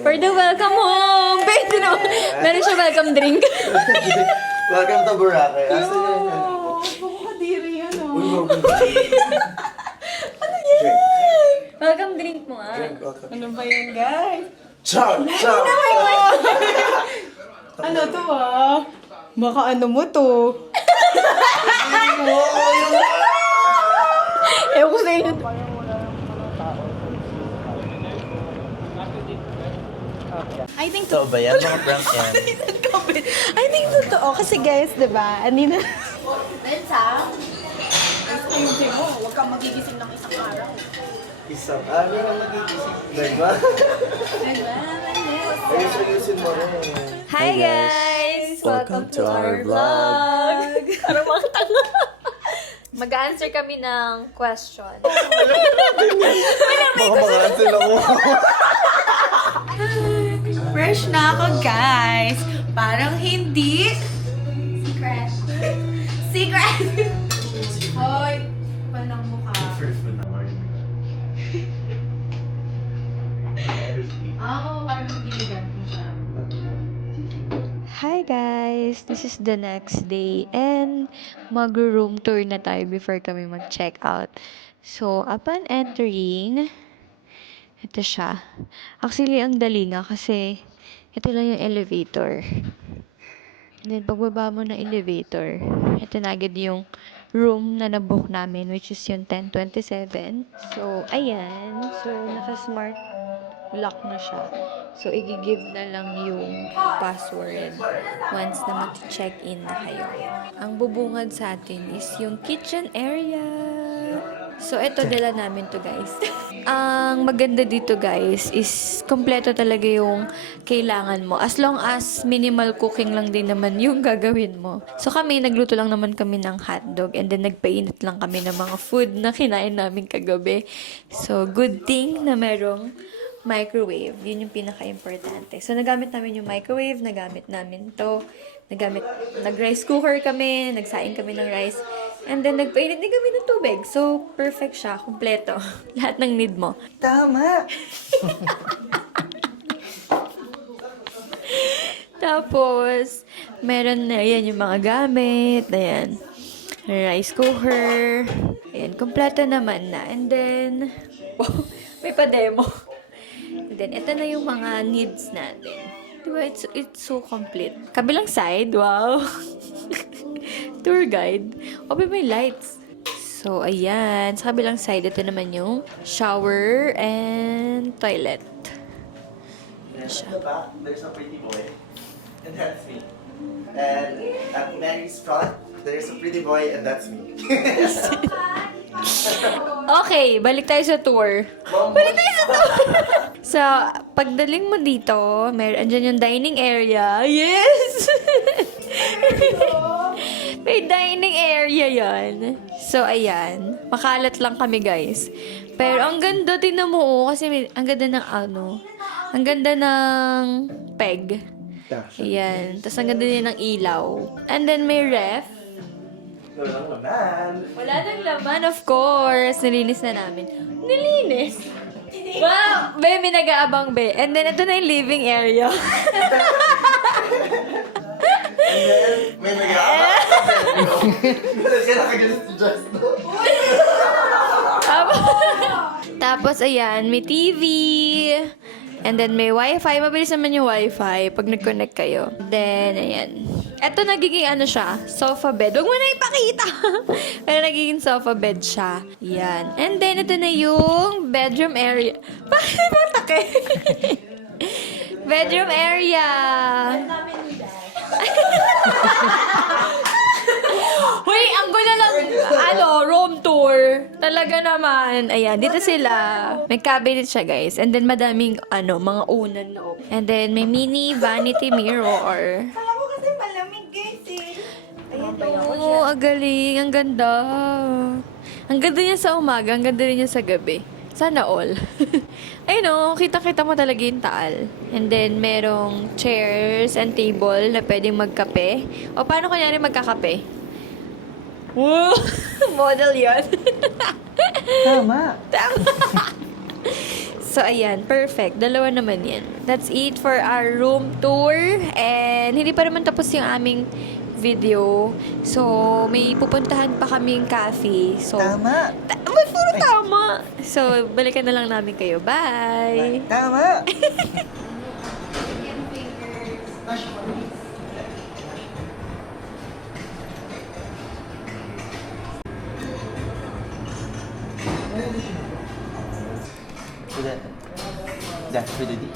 For the welcome home! Pwede no? Meron siya welcome drink. Welcome to Boracay. Asa yun? Baka kadiri yan, oh. Uy, welcome to Drink. Welcome drink mo ah. Drink, welcome. Ano ba yan, guys? Ciao! Ciao! Ano to, ah? Baka ano mo to? Ewan ko sa inyo. I think Ito ba yan? Mga prank yan. I think totoo. Kasi guys, di ba? Hindi na... Ayun mo, huwag kang magigising ng isang araw. Isang araw na magigising. Diba? Ayusin mo rin. Hi guys! Welcome to our vlog. Parang mga tanga. Mag-answer kami ng question. Baka mag-answer ako. Fresh na ako, guys. Parang hindi. Secret. Secret! Hoy, palang mukha. Parang giligan mo siya. Hi guys! This is the next day and mag-room tour na tayo before kami mag-check out. So, upon entering, ito siya. Actually, ang dali nga kasi ito lang yung elevator. And then, pagbaba mo ng elevator, ito na agad yung room na nabook namin, which is yung 1027. So, ayan. So, naka-smart lock na siya. So, i-give na lang yung password once na mag-check-in na kayo. Ang bubungad sa atin is yung kitchen area. So, ito dala namin to guys. Ang maganda dito guys is kompleto talaga yung kailangan mo. As long as minimal cooking lang din naman yung gagawin mo. So, kami, nagluto lang naman kami ng hotdog and then nagpainit lang kami ng mga food na kinain namin kagabi. So, good thing na merong microwave. Yun yung pinaka-importante. So, nagamit namin yung microwave, nagamit namin to, nag-rice cooker kami, nagsaing kami ng rice, and then nagpainit din kami ng tubig. So, perfect siya, kumpleto. Lahat ng need mo. Tama! Tapos, meron na yan yung mga gamit, ayan, rice cooker, ayan, kumpleto naman na. And then, wow, may pa-demo. And then, ito na yung mga needs natin. Diba? It's so complete. Kabilang side, wow. Tour guide. Open may lights. So, ayan. Sa kabilang side, ito naman yung shower and toilet. And at the back, there's a pretty boy. And that's me. And at Mary's front, there's a pretty boy and that's me. Okay, balik tayo sa tour. Balik tayo sa tour! So, pagdaling mo dito, andyan yung dining area. Yes! May dining area yan. So, ayan. Makalat lang kami, guys. Pero, ang ganda, tingnan mo, oh, kasi ang ganda ng ang ganda ng peg. Ayan. Tapos, ang ganda din ng ilaw. And then, may ref. Walang laman. Wala nang laman, of course. Nilinis na namin. Nilinis? Wow! Be, may nag-aabang, be. And then, ito na yung living area. And then, may nag-aabang. Kasi nakagalit si Justin. Tapos, ayan, may TV. And then, may wifi. Mabilis naman yung wifi pag nag-connect kayo. Then, ayan. Eto, nagiging ano siya, sofa bed. Huwag mo na ipakita. Pero nagiging sofa bed siya. Yan. And then, ito na yung bedroom area. Bakit ba take? Bedroom area. Huy, ang gulo lang, room tour. Talaga naman. Ayan, dito sila. May cabinet siya, guys. And then, madaming, mga unan loob. And then, may mini vanity mirror. Alam mo kasi malamig, guys, eh. Ayan, oo, ang galing. Ang ganda. Ang ganda niya sa umaga, ang ganda rin niya sa gabi. Sana all. Ayun o, kita-kita mo talaga yung taal. And then, merong chairs and table na pwedeng magkape. O, paano kunyari magkakape? Wow! Model yon. Tama. Tama. So, ayan. Perfect. Dalawa naman yan. That's it for our room tour. And hindi pa naman tapos yung aming video. So, may pupuntahan pa kaming cafe. So, Tama! May puro tama! So, balikan na lang namin kayo. Bye! Tama! Sudah. Dah, sudah di.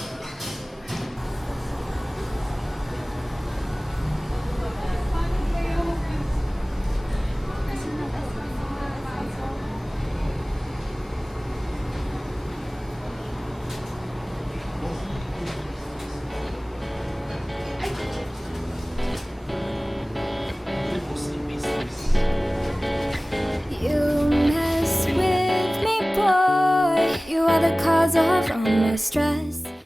You mess with me, boy. You are the cause of all my stress.